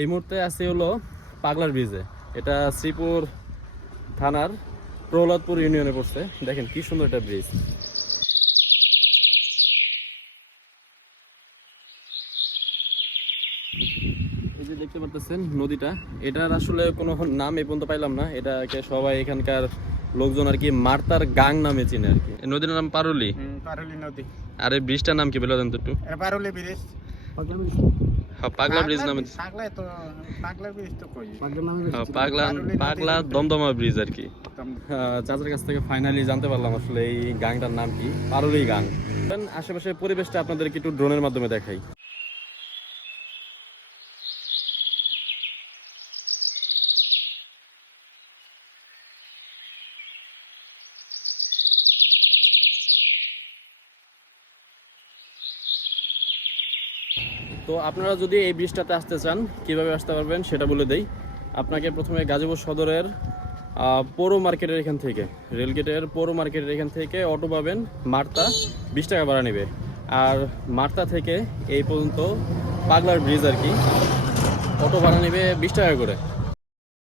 এই মুহূর্তে আছি হলো পাগলার ব্রিজে এটা শ্রীপুর থানার প্রহ্লাদপুর ইউনিয়নে পড়ছে। দেখেন কি সুন্দর একটা ব্রিজ এই যে দেখতে পাচ্ছেন নদীটা। এটার আসলে কোনো নাম এই পর্যন্ত পাইলাম না। এটাকে সবাই এখানকার লোকজন আর কি মার্তার গাং নামে চিনে আর কি। নদীর নাম পারুলি? পারুলি নদী। আর এই ব্রিজটার নাম কি বলে দেন তো একটু? পারুলি ব্রিজ পাগলা ব্রিজ নামে তো পাগলা ব্রিজ তো কই? হ্যাঁ, পাগলা পাগলা দমদমা ব্রিজ আর কি। চাচার কাছ থেকে ফাইনালি জানতে পারলাম আসলে এই গাংটার নাম কি? পারুলি গাং আশেপাশে পরিবেশটা আপনাদেরকে একটু ড্রোনের মাধ্যমে দেখাই। তো আপনারা যদি এই ব্রিজটাতে আসতে চান, কীভাবে আসতে পারবেন সেটা বলে দেই। আপনাকে প্রথমে গাজীপুর সদরের পৌর মার্কেটের এখান থেকে, রেলগেটের পৌর মার্কেটের এখান থেকে অটো পাবেন মার্তা, বিশ টাকা ভাড়া নেবে। আর মার্তা থেকে এই পর্যন্ত পাগলার ব্রিজ আর কি, অটো ভাড়া নেবে বিশ টাকা করে।